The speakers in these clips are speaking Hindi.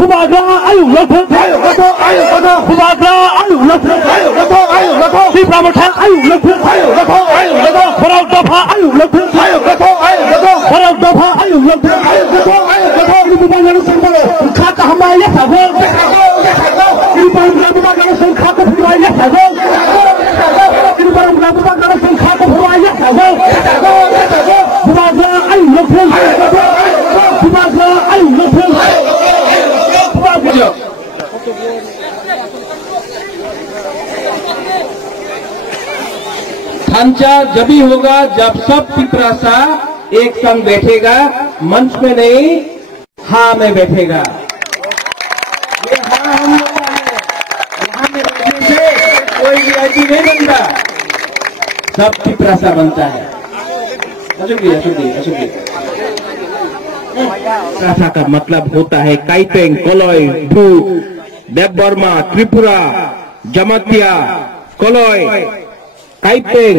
Bubagra ayu lathun Bubagra ayu lathun Tipra Mathan ayu lathun Farag Dafa ayu lathun Farag Dafa ayu lathun Bubagra sambalo khata hamaya sago Bubagra sambalo khata hamaya sago Bubagra sambalo khata hamaya sago Bubagra ayu lathun Bubagra ayu lathun ढांचा जब ही होगा जब सब पिपरासा एक संग बैठेगा, मंच में नहीं हाँ में बैठेगा। ये हाँ हम लोग का है, यहाँ में बैठने से कोई वीआईपी नहीं बनता, सब पिपरासा बनता है। अशोक जी पिपरासा का मतलब होता है काइपेंग, कोलोई, भू, देवबर्मा, त्रिपुरा, जमातिया, कोलोई, काइपेंग,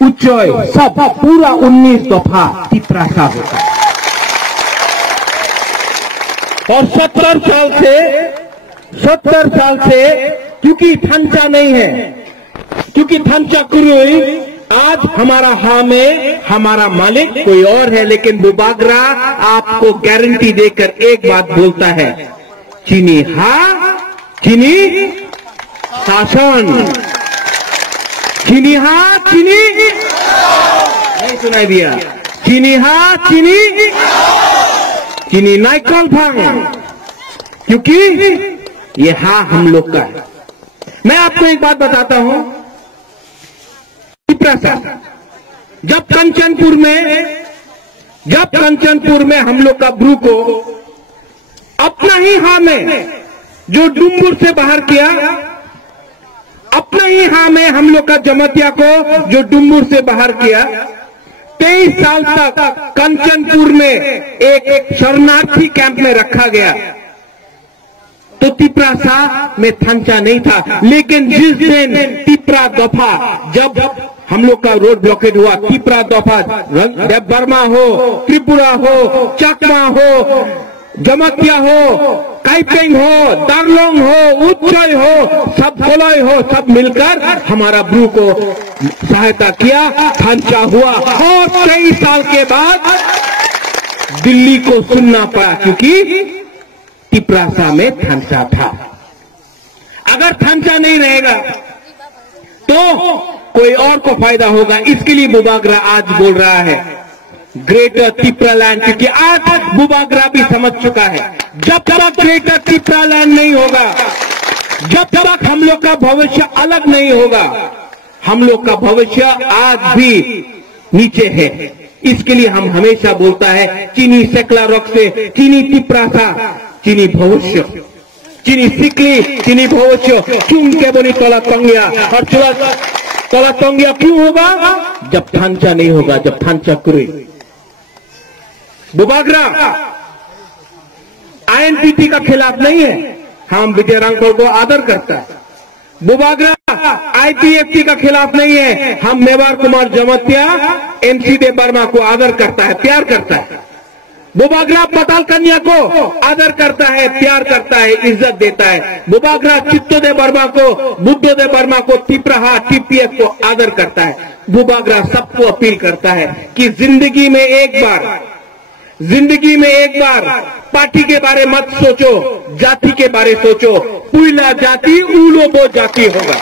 उच्चोय, सब पूरा 19 दफा पिपरासा होता है। और 70 साल से क्योंकि ढांचा नहीं है, क्योंकि ढांचा कुरुई, आज हमारा हाँ में हमारा मालिक कोई और है, लेकिन बुबागरा आपको गारंटी देकर एक बात बोलता है, चीनी हाँ, चीनी शासन, चीनी हाँ, चीनी नहीं सुनाई दिया, चीनी हाँ, चीनी नाइकल भांग, क्योंकि ये हाँ हम लोग का है। मैं आपको एक बात बताता हूं, जब कंचनपुर में हम लोग का ब्रू को अपना ही हाँ में जो डुम्बुर से बाहर किया, अपना ही हाँ में हम लोग का जमातिया को जो डुम्बुर से बाहर किया, 23 साल तक कंचनपुर में एक शरणार्थी कैंप में रखा गया। तो तिपरासा में ढांचा नहीं था, लेकिन जिस दिन तिपरा दफा जब हम लोग का रोड ब्लॉकेट हुआ, तिपरा दफा देवबर्मा हो, त्रिपुरा हो, चकमा हो, जमातिया हो, काइपेंग हो, दार्लोंग हो, उच्चय हो, सब कोलोई हो, सब मिलकर हमारा ब्रू को सहायता किया, ढांचा हुआ। और 23 साल के बाद दिल्ली को सुनना पड़ा, क्योंकि तिपरासा में ढांचा था। अगर ढांचा नहीं रहेगा तो कोई और को फायदा होगा। इसके लिए बुबागरा आज बोल रहा है ग्रेटर तिपरालैंड, क्योंकि आज बुबागरा भी समझ चुका है, जब तक ग्रेटर तिपरालैंड नहीं होगा, जब तक हम लोग का भविष्य अलग नहीं होगा, हम लोग का भविष्य आज भी नीचे है। इसके लिए हम हमेशा बोलता है, चीनी सेकला रॉक से चीनी तिपरासा, चीनी भविष्य, चीनी सिकली, चीनी भविष्य, चुन के बनी तोला तंगिया। और तोला तंगिया क्यों होगा? जब ढांचा नहीं होगा, जब ढांचा कुरुई। बुबागरा आईएनपीटी का खिलाफ नहीं है, हम विजय रांगकोल को आदर करता है। बुबागरा आईपीएफटी का खिलाफ नहीं है, हम मेवाड़ कुमार जमातिया, एनसी देवबर्मा को आदर करता है, प्यार करता है। बुबागरा पताल कन्या को आदर करता है, प्यार करता है, इज्जत देता है। बुबागरा चित्तो देवबर्मा को, बुद्धो देवबर्मा को, तिपराहा, टीपीएफ को आदर करता है। बुबागरा सबको अपील करता है कि जिंदगी में एक बार पार्टी के बारे मत सोचो, जाति के बारे सोचो। पुइला जाति उलो बो जाति होगा।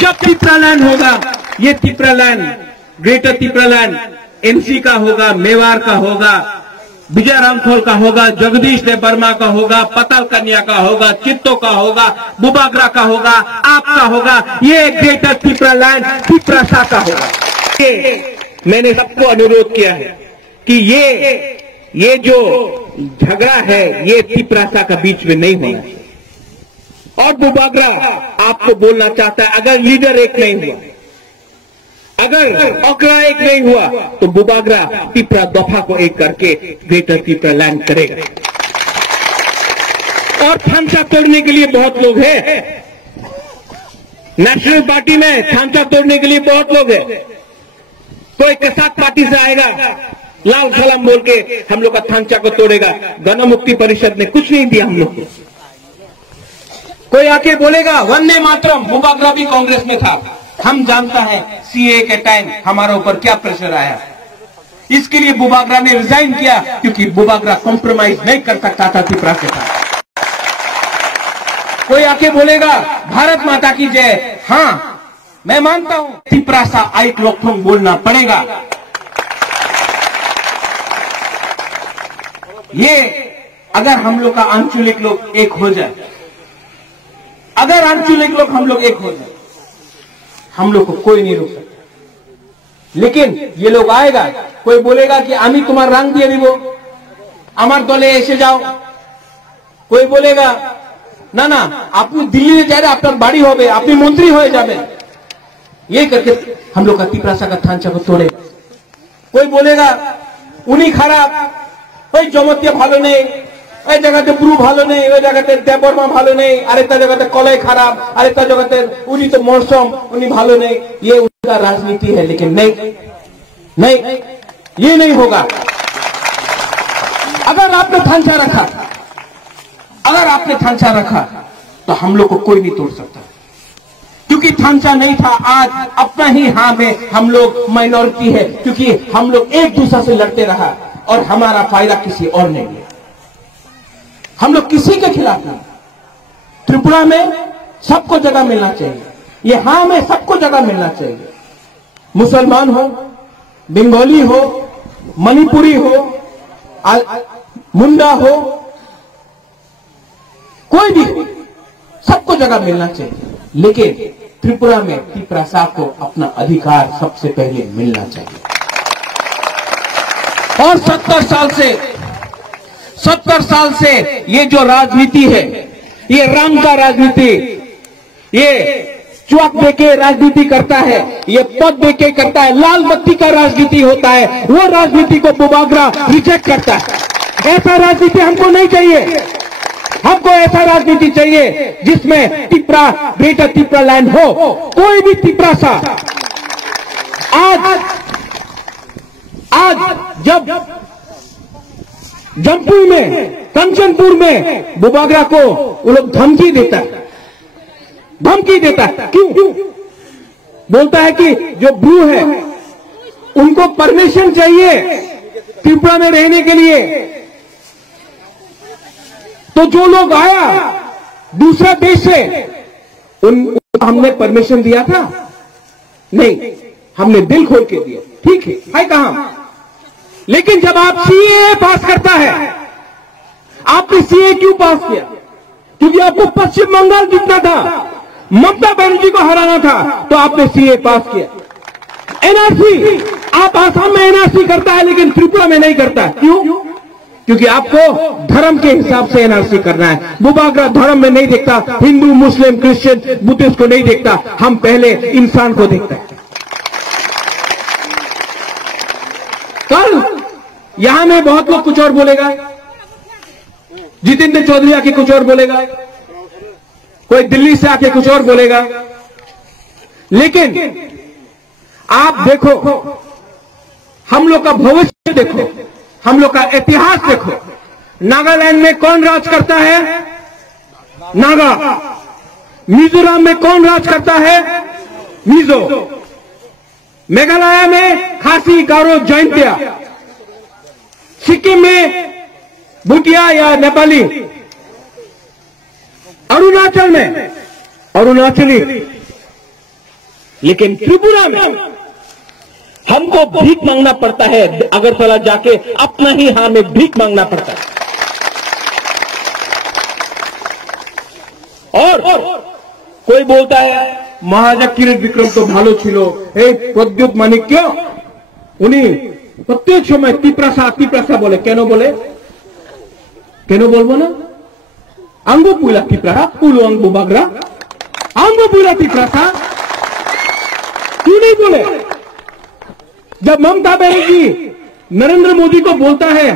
जब तिपरालैंड होगा, ये तिपरालैंड, ग्रेटर तिपरालैंड एनसी का होगा, मेवाड़ का होगा, विजय रांगकोल का होगा, जगदीश देवबर्मा का होगा, पताल कन्या का होगा, चित्तो का होगा, बुबागरा का होगा, आपका होगा। ये ग्रेटर तिपरालैंड तिपरासा का होगा। मैंने सबको अनुरोध किया है कि ये जो झगड़ा है ये तिपरासा का बीच में नहीं होना चाहिए। और बुबागरा आपको बोलना चाहता है, अगर लीडर एक नहीं हुआ, अगर ओकरा एक नहीं हुआ, तो बुबागरा तिपरा दफा को एक करके ग्रेटर तिपरालैंड करेगा। और ढांचा तोड़ने के लिए बहुत लोग हैं, नेशनल पार्टी में ढांचा तोड़ने के लिए बहुत लोग हैं। कोई कसाक पार्टी से आएगा, लाल सलाम बोल के हम लोग का थांचा को तोड़ेगा। गण मुक्ति परिषद ने कुछ नहीं दिया हम लोग को। कोई आके बोलेगा वंदे मातरम, बुबागरा भी कांग्रेस में था। हम जानता है सीए के टाइम हमारे ऊपर क्या प्रेशर आया, इसके लिए बुबागरा ने रिजाइन किया, क्योंकि बुबागरा कॉम्प्रोमाइज नहीं कर सकता था त्रिपुरा के साथ। कोई आके बोलेगा भारत माता की जय, हाँ मैं मानता हूं त्रिपुरा सा आइट लोकथोंग बोलना पड़ेगा। ये अगर हम लोग का आंचलिक लोग एक हो जाए, अगर आंचलिक लोग हम लोग एक हो जाए, हम लोग को कोई नहीं रोक सकता। लेकिन ये लोग आएगा, कोई बोलेगा कि आमी तुम्हार रंग दिए नहीं, वो अमर दले ऐसे जाओ। कोई बोलेगा ना ना अपनी दिल्ली में जाए, अपना बाड़ी हो गए, अपनी मंत्री हो जाए, ये करके हम लोग का त्रिपुरा का थांचा को तोड़े। कोई बोलेगा उन्हीं खराब, ওই জমতিয়া ভালো নেই, ওই জায়গাতে ব্রু ভালো নেই, ওই জায়গাতে দেববর্মা ভালো নেই, আরেকটা জায়গাতে কলাই খারাপ, আরেকটা জায়গাতে উনি তো মৌসুম উনি ভালো নেই। ये उनका राजनीति है, लेकिन नहीं ये नहीं होगा। अगर आपने थांचा रखा, अगर आपने थांचा रखा तो हम लोग को कोई नहीं तोड़ सकता, क्योंकि थांचा नहीं था। आज अपना ही हाँ में हम लोग माइनॉरिटी है, क्योंकि हम लोग एक दूसरे से लड़ते रहा और हमारा फायदा किसी और ने लिया। हम लोग किसी के खिलाफ नहीं। त्रिपुरा में सबको जगह मिलना चाहिए, ये हाँ में सबको जगह मिलना चाहिए। मुसलमान हो, बंगाली हो, मणिपुरी हो, मुंडा हो, कोई भी हो, सबको जगह मिलना चाहिए। लेकिन त्रिपुरा में त्रिपुरा को अपना अधिकार सबसे पहले मिलना चाहिए। और 70 साल से ये जो राजनीति है, ये रंग का राजनीति, ये चौक देके राजनीति करता है, ये पद देके करता है, लाल बत्ती का राजनीति होता है, वो राजनीति को बुबागरा रिजेक्ट करता है। ऐसा राजनीति हमको नहीं चाहिए। हमको ऐसा राजनीति चाहिए जिसमें त्रिपुरा, ग्रेटर त्रिपुरा लैंड हो। कोई भी त्रिपुरा सा आज जब जमपुर में, कंचनपुर में बुबागरा को वो लोग धमकी देता है। क्यों बोलता है कि जो ब्रू है उनको परमिशन चाहिए त्रिपुरा में रहने के लिए। तो जो लोग आया दूसरा देश से, उनको हमने परमिशन दिया था? नहीं, हमने दिल खोल के दिया। ठीक है कहां? लेकिन जब आप सीए पास करता है, आपने सीए क्यों पास किया? क्योंकि आपको पश्चिम बंगाल जीतना था, ममता बनर्जी को हराना था, तो आपने सीए पास किया। एनआरसी, आप आसाम में एनआरसी करता है लेकिन त्रिपुरा में नहीं करता। क्यों? क्योंकि आपको धर्म के हिसाब से एनआरसी करना है। बुबागरा धर्म में नहीं देखता, हिंदू, मुस्लिम, क्रिश्चियन, बुद्धिस्ट को नहीं देखता, हम पहले इंसान को देखते हैं। कल यहां में बहुत लोग कुछ और बोलेगा, जितेंद्र चौधरी आके कुछ और बोलेगा, कोई दिल्ली से आके कुछ और बोलेगा। लेकिन आप देखो, हम लोग का भविष्य देखो, हम लोग का इतिहास देखो। नागालैंड में कौन राज करता है? नागा। मिजोरम में कौन राज करता है? मिजो। मेघालय में खासी, गारो, जैंतिया। सिक्किम में भूटिया या नेपाली। अरुणाचल में अरुणाचली। लेकिन त्रिपुरा में हमको भीख मांगना पड़ता है। अगरतला जाके अपना ही हाँ में भीख मांगना पड़ता है। और कोई बोलता है महाराजा किरीट विक्रम तो भालो छिलो, प्रद्युत माणिक्य उनी प्रत्येक समय त्रिपुरा बोले। केनो बोले? केनो बोलबो ना? आंगो पुला त्रिपुरा, पुलो आंग बुबागरा, आंगो पुला त्रिपुरा, क्यों नहीं बोले? जब ममता बनर्जी नरेंद्र मोदी को बोलता है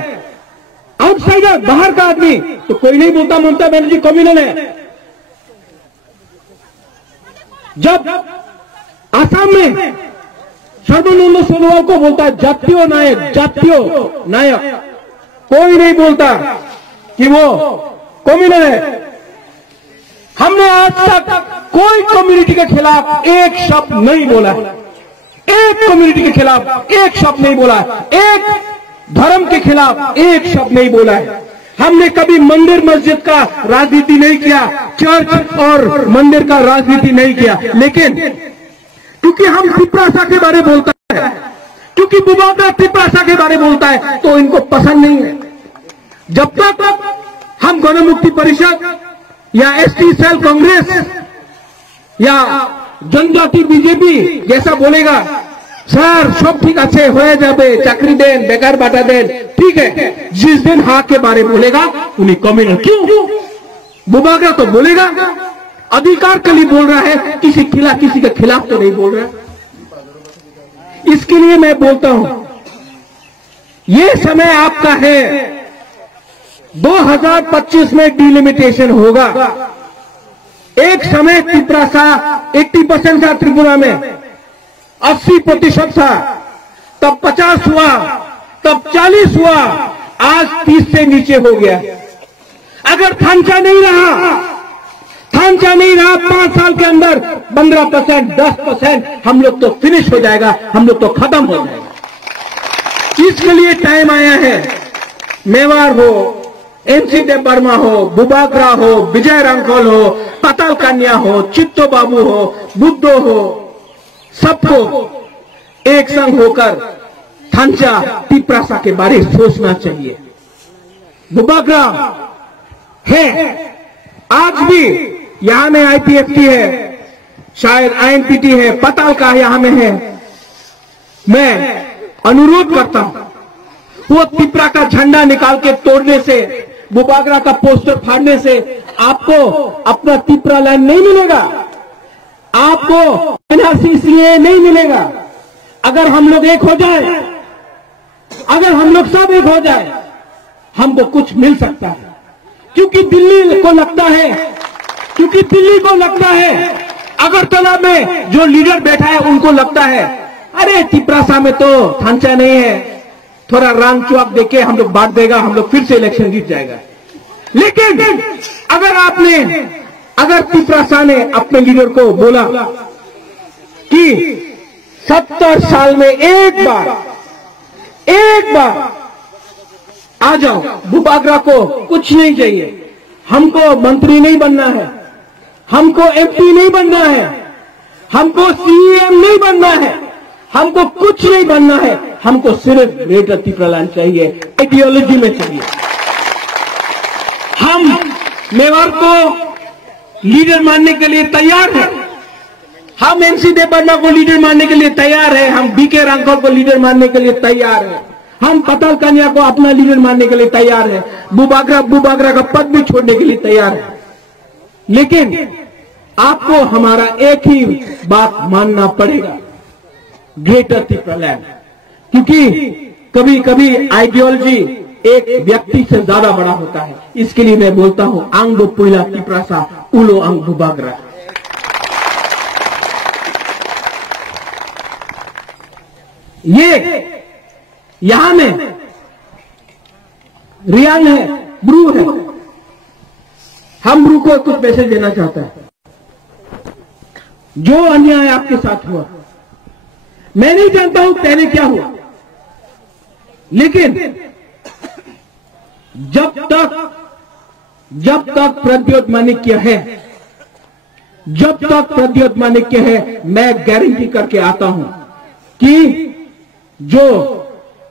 आउटसाइडर, बाहर का आदमी, तो कोई नहीं बोलता ममता बनर्जी कम्युनल है। जब आसाम में सर्बानंद सोनोवाल को बोलता है जातीय नायक, जातीय नायक। कोई नहीं बोलता कि वो कम्युनल है। हमने आज तक कोई कम्युनिटी के खिलाफ एक शब्द नहीं बोला है, एक कम्युनिटी के खिलाफ एक शब्द नहीं बोला है, एक धर्म के खिलाफ एक शब्द नहीं बोला है। हमने कभी मंदिर मस्जिद का राजनीति नहीं किया, चर्च और मंदिर का राजनीति नहीं किया। लेकिन क्योंकि हम तिपरासा के बारे में बोलता है, क्योंकि बुबागरा तिपरासा के बारे में बोलता है, तो इनको पसंद नहीं है। जब तक हम गणमुक्ति परिषद या एसटी सेल कांग्रेस या जनजाति बीजेपी जैसा बोलेगा, सर सब ठीक अच्छे हो जाए, चाकरी देन, बेकार बांटा देन, ठीक है। जिस दिन हाँ के बारे में बोलेगा उन्हें कम्युनल। क्यों? बुबागरा तो बोलेगा, अधिकार के लिए बोल रहा है, किसी के खिलाफ तो नहीं बोल रहा है। इसके लिए मैं बोलता हूं, ये समय आपका है। 2025 में डिलिमिटेशन होगा। एक समय तिपरासा 80% था, त्रिपुरा में 80% था, तब 50 हुआ, तब 40 हुआ, आज 30 से नीचे हो गया। अगर थांचा नहीं रहा 5 साल के अंदर 15%, 10% हम लोग तो फिनिश हो जाएगा, हम लोग तो खत्म हो जाएगा। इसके लिए टाइम आया है। मेवाड़ हो, एनसी देव वर्मा हो, बुबागरा हो, विजय रांखल हो, पताल कन्या हो, चित्तो बाबू हो, बुद्धो हो, सबको एक संग होकर थांचा तिपरासा के बारे में सोचना चाहिए। बुबागरा है, आज भी यहां में आईपीएफटी है, शायद आईएनपीटी है, पताल का यहां में है। मैं अनुरोध करता हूं, वो तिपरा का झंडा निकाल के तोड़ने से, बुबागरा का पोस्टर फाड़ने से आपको अपना तिपरा लैंड नहीं मिलेगा, आपको एनआरसी इसलिए नहीं मिलेगा। अगर हम लोग एक हो जाए, अगर हम लोग सब एक हो जाए, हमको कुछ मिल सकता है। क्योंकि दिल्ली को लगता है, अगरतला में जो लीडर बैठा है उनको लगता है, अरे तिपरासा में तो थांचा नहीं है, थोड़ा रांग चुआक देके हम लोग बांट देगा, हम लोग फिर से इलेक्शन जीत जाएगा। लेकिन अगर तिपरासा ने अपने लीडर को बोला कि 70 साल में एक बार आ जाओ, बुबागरा को कुछ नहीं चाहिए, हमको मंत्री नहीं बनना है, हमको एमपी नहीं बनना है, हमको सीएम नहीं बनना है, हमको कुछ नहीं बनना है, हमको सिर्फ ग्रेटर तिपरा लैंड चाहिए, आइडियोलॉजी में चाहिए। हम मेवाड़ को लीडर मानने के लिए तैयार हैं, हम एनसी देव वर्मा को लीडर मानने के लिए तैयार हैं, हम बीके रांखल को लीडर मानने के लिए तैयार हैं, हम पताल कन्या को अपना लीडर मानने के लिए तैयार हैं, बुबागरा का पद भी छोड़ने के लिए तैयार है। लेकिन आपको हमारा एक ही बात मानना पड़ेगा, ग्रेटर तिपरा लैंड। क्योंकि कभी कभी आइडियोलॉजी एक व्यक्ति से ज्यादा बड़ा होता है। इसके लिए मैं बोलता हूं, आंगो पुइला तिपरासा उलो आंग बुबागरा। ये यहां में रियांग है, ब्रू है, हम ब्रू को कुछ मैसेज देना चाहता है। जो अन्याय आपके साथ हुआ, मैं नहीं जानता हूं पहले क्या हुआ, लेकिन जब तक प्रद्योत माणिक्य है, मैं गारंटी करके आता हूं कि जो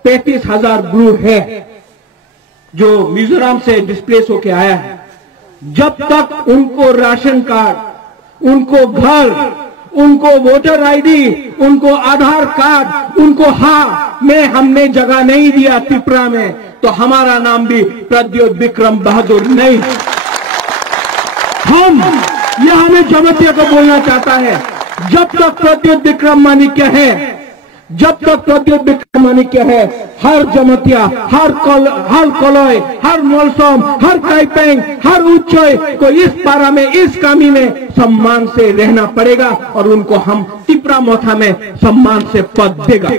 35,000 ब्रू है जो मिजोरम से डिस्प्लेस होके आया है, जब तक उनको राशन कार्ड, उनको घर, उनको वोटर आईडी, उनको आधार कार्ड, उनको हाँ में हमने जगह नहीं दिया त्रिपुरा में, तो हमारा नाम भी प्रद्योत विक्रम बहादुर नहीं। हम यहां में जमतिया को बोलना चाहता है, जब तक प्रद्योत विक्रम माणिक्य है, हर जमतिया, हर कलय, हर मोलसोम, हर काइपेंग, हर उच्चय को इस पारा में, इस कामी में सम्मान से रहना पड़ेगा और उनको हम टिपरा मोथा में सम्मान से पद देगा।